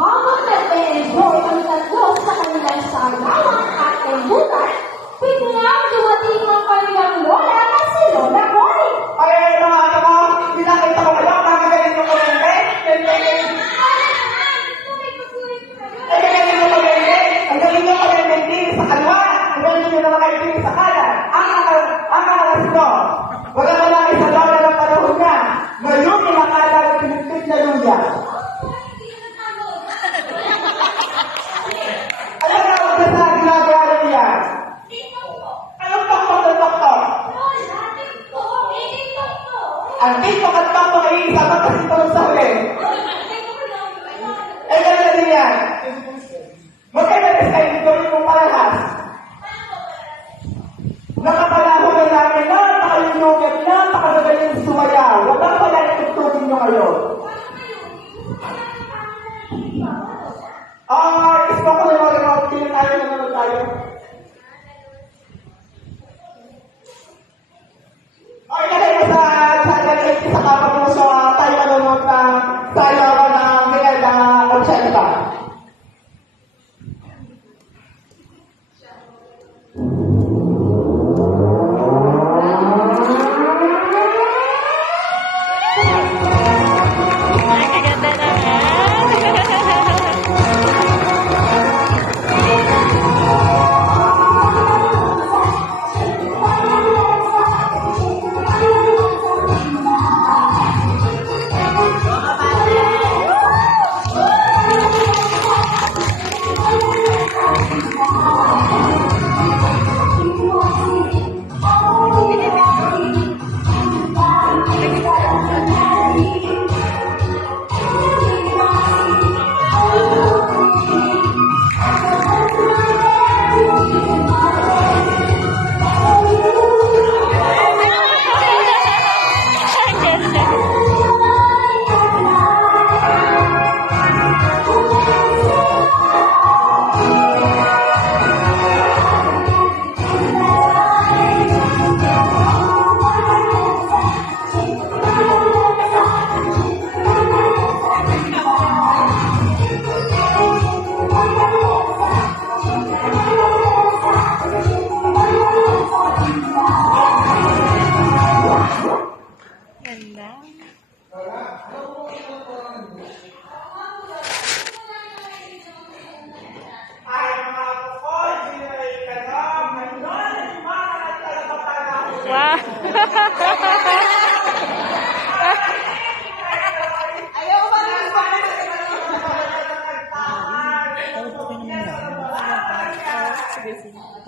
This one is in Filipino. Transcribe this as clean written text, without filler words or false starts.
Habang nag-e-enjoy ang tatlo sa kanilang sarawan at lembutan, biglang dumating ang kanilang lola na si Lola Coy. Ay, mga anak, pinakita ko kayo, kagagaling ko kuryente. Ay, gagaling ko kuryente. Ang galing ko kuryente sa kalwa. Ang galing nyo naman kayo sa kanan. Ang alas ko. Wala lalaki sa lola ng panahon niya. Ngayon, nakala ng pinipit na luya. Alam na, wag na sa ginagawa na niya. Anong pakpak ng pakpak? Ang TikTok at pakpak ay isama kasi tulong sa huli. Eh, ganda din yan. Magkaibalis kayo dito rin mong parehas. Nakapanahon na namin na, napakayunugit na, napakagaling sumaya. Wala pala itutulong nyo ngayon. Gusto ko na mga tingin tayo na naman tayo. Okay, kasi sa channel 8 sa Kapapuso, tayo nanonood na tayo ng Miguel na 80. Wow!